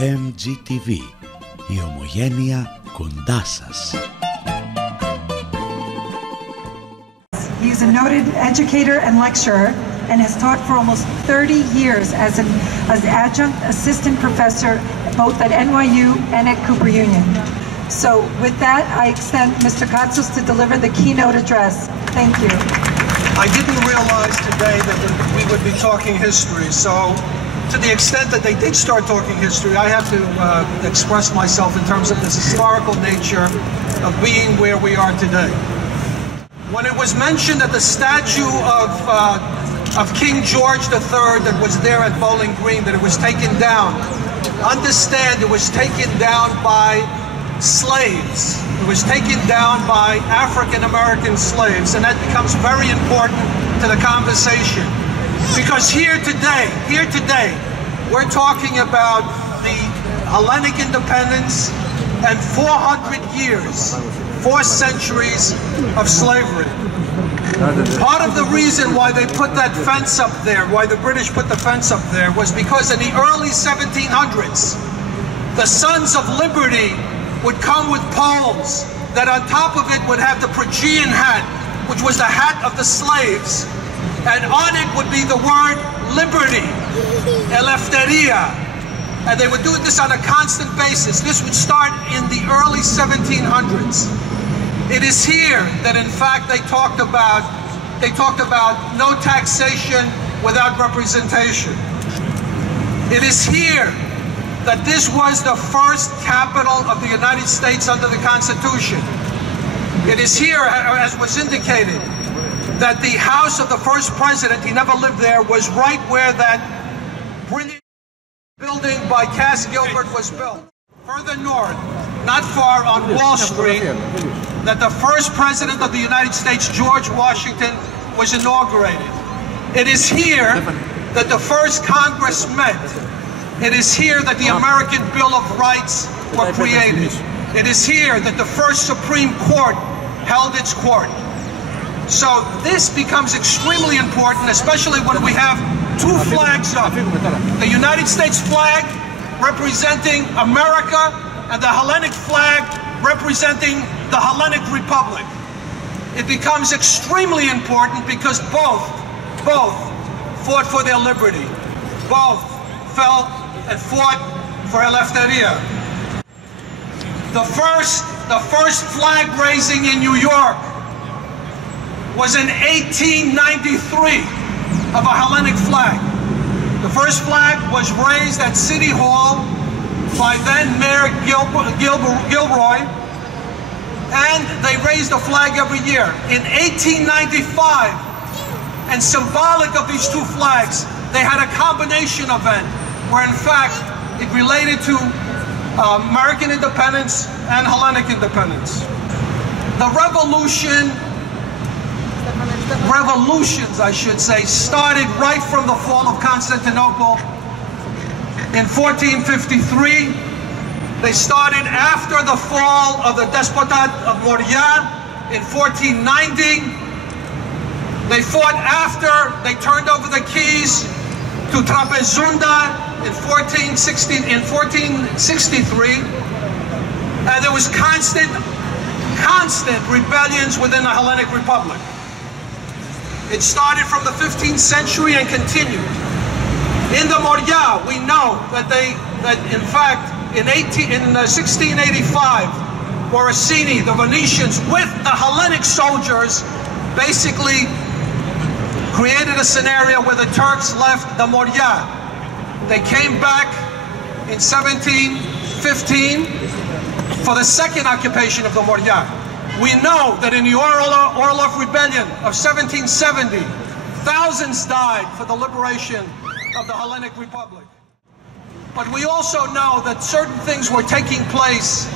MGTV, η ομογένεια κοντά σας. He is a noted educator and lecturer and has taught for almost 30 years as an adjunct assistant professor both at NYU and at Cooper Union. So with that, I extend Mr. Katsos to deliver the keynote address. Thank you. I didn't realize today that we would be talking history, so to the extent that they did start talking history, I have to express myself in terms of the historical nature of being where we are today. When it was mentioned that the statue of King George III that was there at Bowling Green, that it was taken down, understand it was taken down by slaves. It was taken down by African-American slaves, and that becomes very important to the conversation. Because here today, we're talking about the Hellenic independence and 400 years, 4 centuries of slavery. Part of the reason why they put that fence up there, why the British put the fence up there, was because in the early 1700s, the Sons of Liberty would come with poles that on top of it would have the Phrygian hat, which was the hat of the slaves, and on it would be the word liberty, eleftheria, and they would do this on a constant basis. This would start in the early 1700s. It is here that in fact they talked about no taxation without representation. It is here that this was the first capital of the United States under the Constitution. It is here, as was indicated, that the house of the first president, he never lived there, was right where that brilliant building by Cass Gilbert was built. Further north, not far on Wall Street, that the first president of the United States, George Washington, was inaugurated. It is here that the first Congress met. It is here that the American Bill of Rights were created. It is here that the first Supreme Court held its court. So this becomes extremely important, especially when we have 2 flags up. The United States flag representing America and the Hellenic flag representing the Hellenic Republic. It becomes extremely important because both fought for their liberty. Both felt and fought for eleftheria. The first flag raising in New York was in 1893 of a Hellenic flag. The first flag was raised at City Hall by then Mayor Gilroy, and they raised a flag every year. In 1895, and symbolic of these 2 flags, they had a combination event where in fact it related to American independence and Hellenic independence. The revolutions, I should say, started right from the fall of Constantinople in 1453. They started after the fall of the Despotate of Moria in 1490. They fought after they turned over the keys to Trapezunda in 1463, and there was constant rebellions within the Hellenic Republic. It started from the 15th century and continued. In the Moria, we know that in fact in 1685, Morosini, the Venetians, with the Hellenic soldiers, basically created a scenario where the Turks left the Moria. They came back in 1715 for the second occupation of the Moria. We know that in the Orlov Rebellion of 1770, thousands died for the liberation of the Hellenic Republic. But we also know that certain things were taking place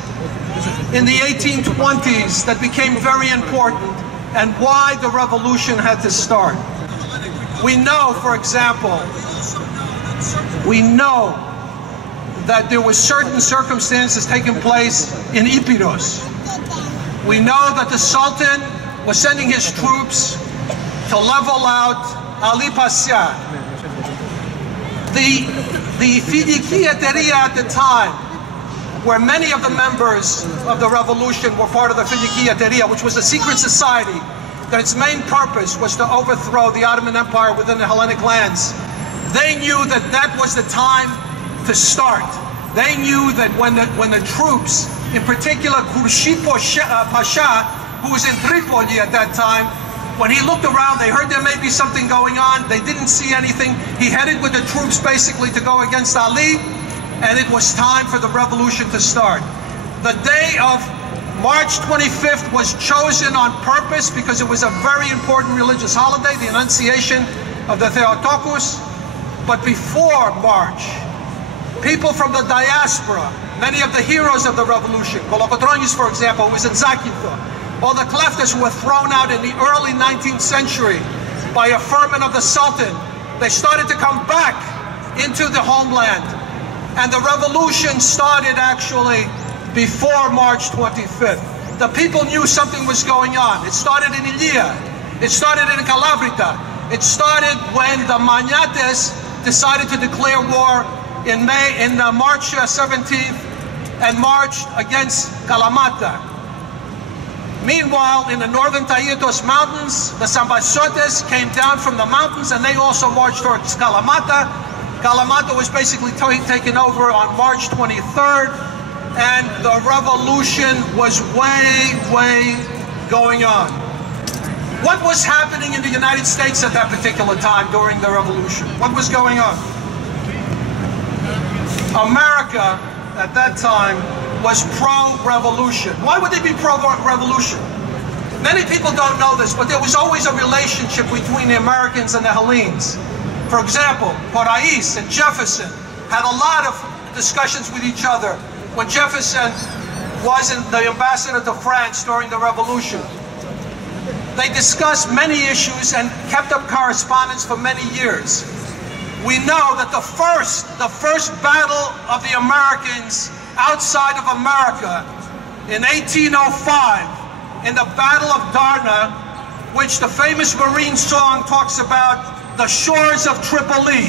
in the 1820s that became very important and why the revolution had to start. We know, for example, that there were certain circumstances taking place in Epirus. We know that the Sultan was sending his troops to level out Ali Pasha. The ΗΠΑΝΑΣΤΑΣΗ at the time, where many of the members of the revolution were part of the ΗΠΑΝΑΣΤΑΣΗ, which was a secret society, that its main purpose was to overthrow the Ottoman Empire within the Hellenic lands. They knew that that was the time to start. They knew that when the troops, in particular Khurshid Pasha, who was in Tripoli at that time, when he looked around, they heard there may be something going on. They didn't see anything. He headed with the troops basically to go against Ali, and it was time for the revolution to start. The day of March 25th was chosen on purpose because it was a very important religious holiday, the Annunciation of the Theotokos. But before March, people from the diaspora, many of the heroes of the revolution, Kolokotronis, for example, who was in Zakynthos, all the Kleftas who were thrown out in the early 19th century by a firman of the Sultan, they started to come back into the homeland. And the revolution started actually before March 25th. The people knew something was going on. It started in Ilia. It started in Kalavrita. It started when the Magnates decided to declare war in March 17th and marched against Kalamata. Meanwhile, in the northern Taitos mountains, the Sambasotes came down from the mountains and they also marched towards Kalamata. Kalamata was basically taken over on March 23rd, and the revolution was way going on. What was happening in the United States at that particular time during the revolution? What was going on? America at that time was pro-revolution. Why would they be pro-revolution? Many people don't know this, but there was always a relationship between the Americans and the Hellenes. For example, Parais and Jefferson had a lot of discussions with each other when Jefferson was the ambassador to France during the revolution. They discussed many issues and kept up correspondence for many years. We know that the first battle of the Americans outside of America in 1805, in the Battle of Darna, which the famous Marine song talks about, the shores of Tripoli.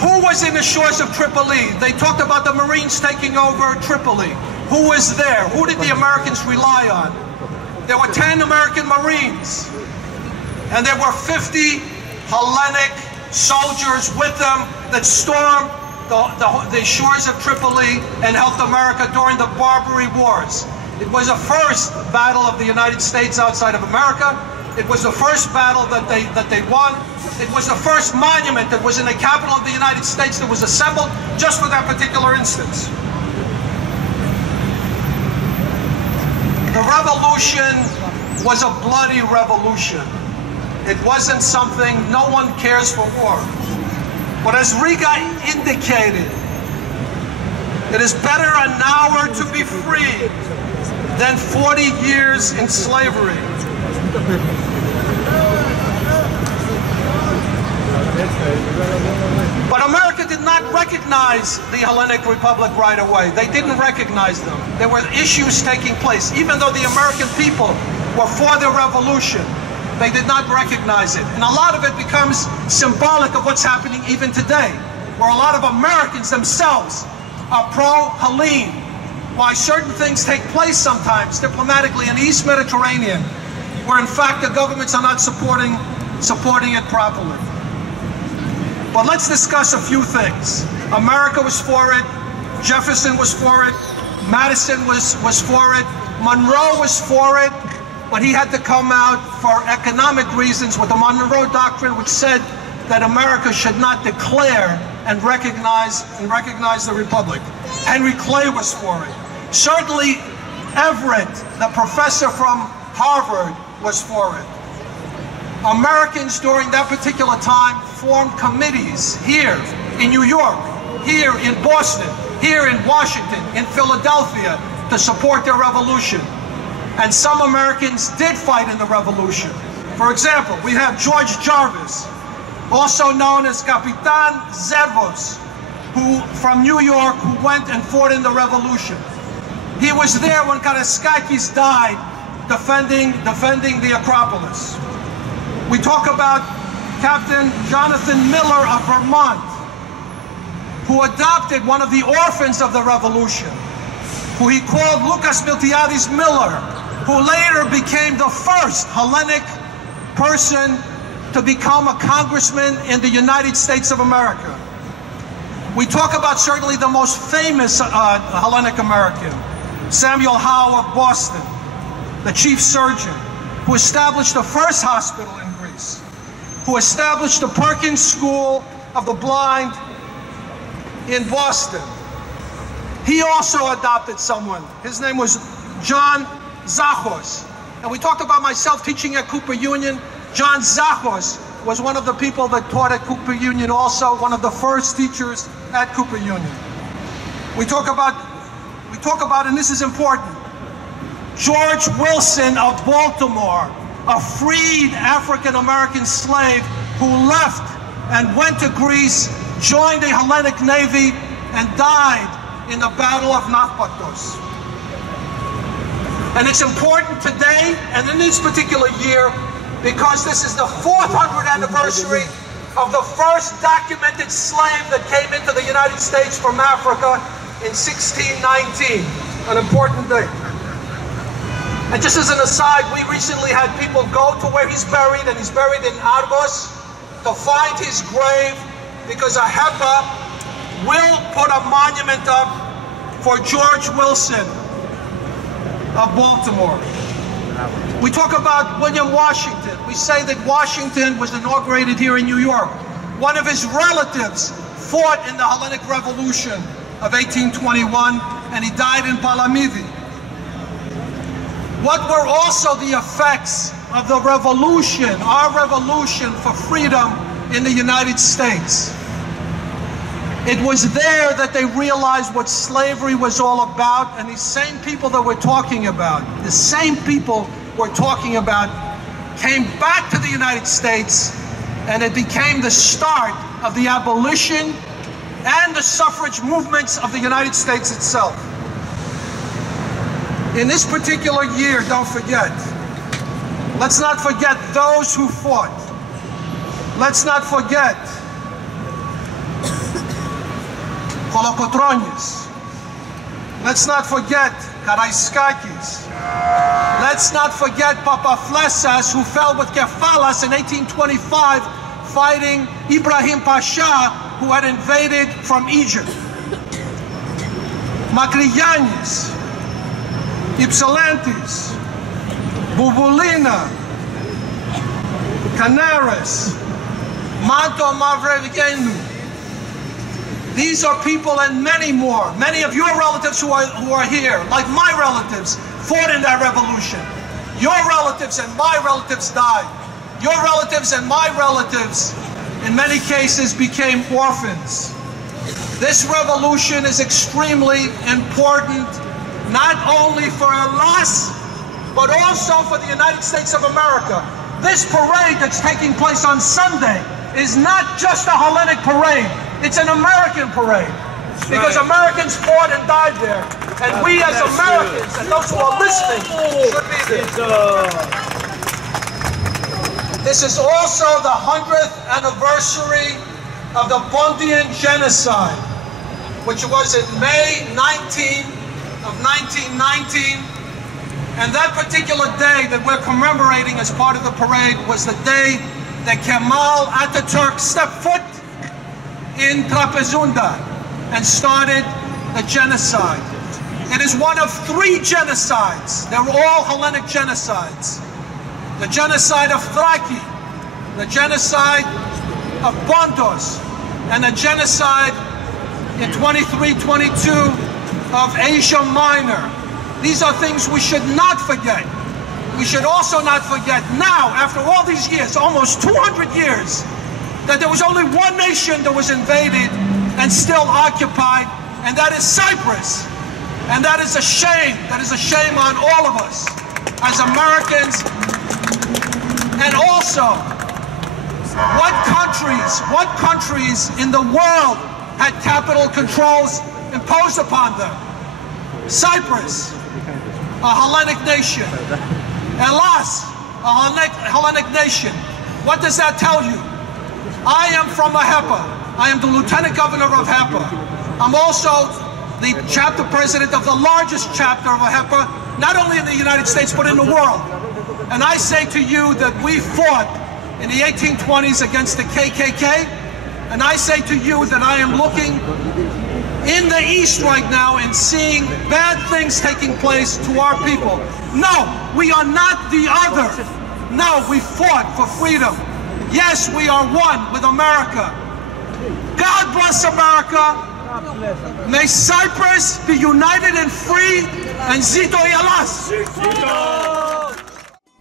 Who was in the shores of Tripoli? They talked about the Marines taking over Tripoli. Who was there? Who did the Americans rely on? There were 10 American Marines, and there were 50 Hellenic soldiers with them that stormed the shores of Tripoli and helped America during the Barbary Wars. It was the first battle of the United States outside of America. It was the first battle that they won. It was the first monument that was in the capital of the United States that was assembled just for that particular instance. The revolution was a bloody revolution. It wasn't something, no one cares for war. But as Riga indicated, it is better an hour to be free than 40 years in slavery. But America did not recognize the Hellenic Republic right away. They didn't recognize them. There were issues taking place. Even though the American people were for the revolution, they did not recognize it. And a lot of it becomes symbolic of what's happening even today, where a lot of Americans themselves are pro-Hellene. Why certain things take place sometimes diplomatically in the East Mediterranean, where in fact the governments are not supporting it properly. But let's discuss a few things. America was for it, Jefferson was for it, Madison was for it, Monroe was for it, but he had to come out for economic reasons with the Monroe Doctrine, which said that America should not declare and recognize the Republic. Henry Clay was for it. Certainly Everett, the professor from Harvard, was for it. Americans during that particular time formed committees here in New York, here in Boston, here in Washington, in Philadelphia to support their revolution. And some Americans did fight in the revolution. For example, we have George Jarvis, also known as Capitan Zervos, who from New York, who went and fought in the revolution. He was there when Karaiskakis died defending the Acropolis. We talk about Captain Jonathan Miller of Vermont, who adopted one of the orphans of the revolution, who he called Lucas Miltiades Miller, who later became the first Hellenic person to become a congressman in the United States of America. We talk about certainly the most famous Hellenic American, Samuel Howe of Boston, the chief surgeon, who established the first hospital in Greece, who established the Perkins School of the Blind in Boston. He also adopted someone. His name was John Zachos. And we talked about myself teaching at Cooper Union. John Zachos was one of the people that taught at Cooper Union also, one of the first teachers at Cooper Union. We talk about, and this is important, George Wilson of Baltimore, a freed African-American slave who left and went to Greece, joined the Hellenic Navy, and died in the Battle of Naupaktos. And it's important today, and in this particular year, because this is the 400th anniversary of the first documented slave that came into the United States from Africa in 1619, an important day. And just as an aside, we recently had people go to where he's buried, and he's buried in Argos, to find his grave, because a HEPA will put a monument up for George Wilson of Baltimore. We talk about William Washington. We say that Washington was inaugurated here in New York. One of his relatives fought in the Hellenic Revolution of 1821, and he died in Palamidi. What were also the effects of the revolution, our revolution for freedom in the United States? It was there that they realized what slavery was all about, and these same people that we're talking about, the same people we're talking about, came back to the United States, and it became the start of the abolition and the suffrage movements of the United States itself. In this particular year, don't forget, let's not forget those who fought. Let's not forget Kolokotronis. Let's not forget Karaiskakis. Let's not forget Papaflessas, who fell with Kefalas in 1825, fighting Ibrahim Pasha, who had invaded from Egypt. Makriyanis, Ypsilantis, Bubulina, Canaris, Manto Mavrevigenu. These are people and many more. Many of your relatives who are here, like my relatives, fought in that revolution. Your relatives and my relatives died. Your relatives and my relatives, in many cases, became orphans. This revolution is extremely important, not only for Elas, but also for the United States of America. This parade that's taking place on Sunday is not just a Hellenic parade. It's an American parade, because Americans fought and died there. And we as Americans, and those who are listening, should be there. This is also the 100th anniversary of the Bundian Genocide, which was in May 19 of 1919. And that particular day that we're commemorating as part of the parade was the day that Kemal Ataturk stepped foot in Trapezunda and started the genocide. It is one of 3 genocides. They're all Hellenic genocides. The genocide of Thraki, the genocide of Pontos, and the genocide in 23-22 of Asia Minor. These are things we should not forget. We should also not forget now, after all these years, almost 200 years, that there was only one nation that was invaded and still occupied, and that is Cyprus. And that is a shame. That is a shame on all of us as Americans. And also, what countries in the world had capital controls imposed upon them? Cyprus, a Hellenic nation. Elas, a Hellenic nation. What does that tell you? I am from a HEPA. I am the Lieutenant Governor of HEPA. I'm also the chapter president of the largest chapter of HEPA, not only in the United States, but in the world. And I say to you that we fought in the 1820s against the KKK, and I say to you that I am looking in the East right now and seeing bad things taking place to our people. No, we are not the other. No, we fought for freedom. Yes, we are one with America. God bless America. May Cyprus be united and free, and Zito Yalas.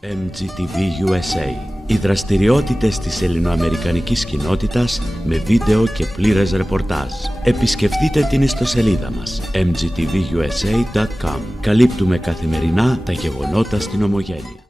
MGTV USA. Οι δραστηριότητες της ελληνοαμερικανικής κοινότητας με βίντεο και πλήρες ρεπορτάζ. Επισκεφτείτε την ιστοσελίδα μας mgtvusa.com. Καλύπτουμε καθημερινά τα γεγονότα στην Ομογένεια.